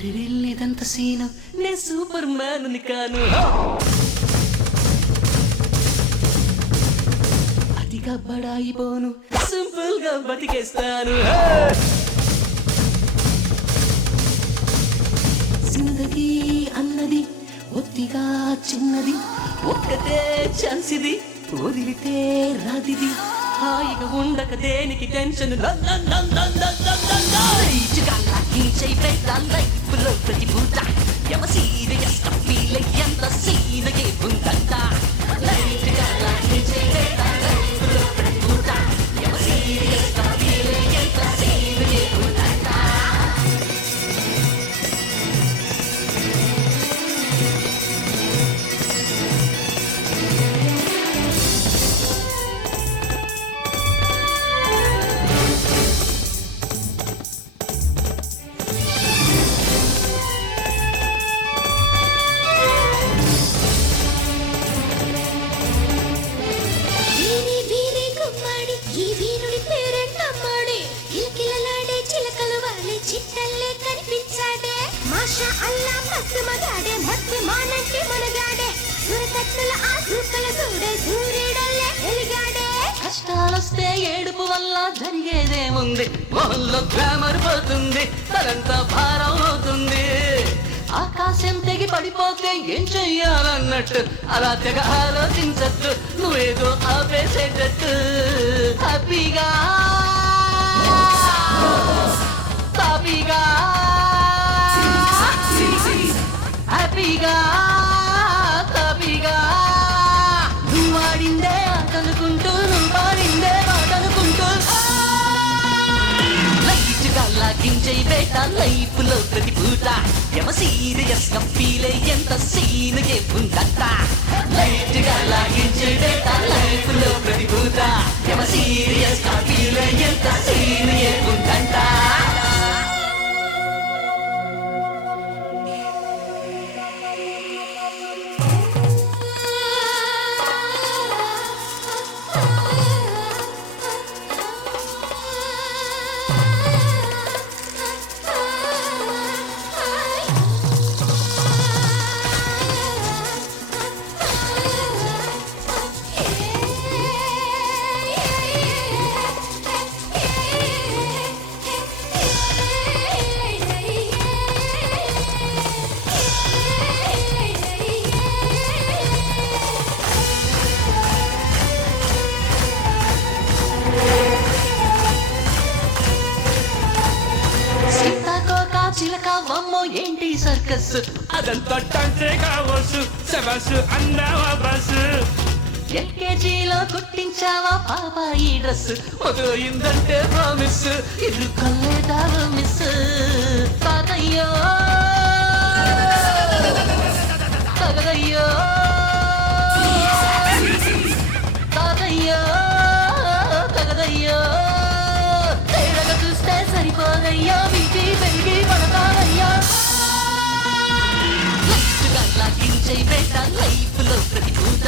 అరిరెళ్ళేదంత scene నే super man కాను అతిగా బడాయిపోను సింపుల్ గా బతికేస్తాను జిందగీ అన్నది ఒత్తిగా చిన్నది ఒక్కటే ఛాన్స్ ఇది వదిలితే రాదిది హాయిగా ఉండక దేనికి టెన్షన్ లైఫ్లో ప్రతి పూట ఎవ సీరియస్ ఫీల్ ఎంత సీనగే ఉందంట లైట్గా లాగించే లైఫ్లో ప్రతి పూట ఎవ సీరియస్ ఫీల్ ఎంత సీనగే ఉందంట కష్టాలొస్తే ఏడుపు వల్ల జరిగేదేముంది మొహంలో గ్లామర్ పోతుంది తలంతా భారం అవుతుంది ఆకాశం తెగి పడిపోతే ఏం చెయ్యాలన్నట్టు అలా తెగ ఆలోచించద్దు నువ్వేదో ఆపేసేటట్టు హ్యాపీగా హ్యాపీగా హ్యాపీగా హ్యాపీగా నువ్వు ఆడిందే ఆటనుకుంటూ నువ్వు పాడిందే పాటనుకుంటూ లైట్గా లాగించే బేట లైఫ్లో ప్రతి పూట ఎవ సీరియస్ గా ఫీల్ ఎంత సీన్గే ఉందంట లైట్గా లాగించే బేట లైఫ్లో ప్రతి పూట ఎవ సీరియస్ గా ఫీల్ ఎంత సీన్గే ఉందంట చిలక వమ్మో ఏంటి సర్కస్ అదంతా తంటే కావచ్చు శబాసు అందావా బస్సు ఎల్కేజీలో కుట్టించావా పాప ఈ డ్రెస్ మొదలైందంటే ప్రామిస్ ఇది కల్లేదారు మిస్ తాతయ్యో తగదయ్యో తాతయ్యో తగదయ్యో తేడగా చూస్తే సరిపోదయ్యో బీపీ పెరిగి పడతాదయ్యా లైఫ్గా లాగించే బేట లైఫ్లో ప్రతి పూట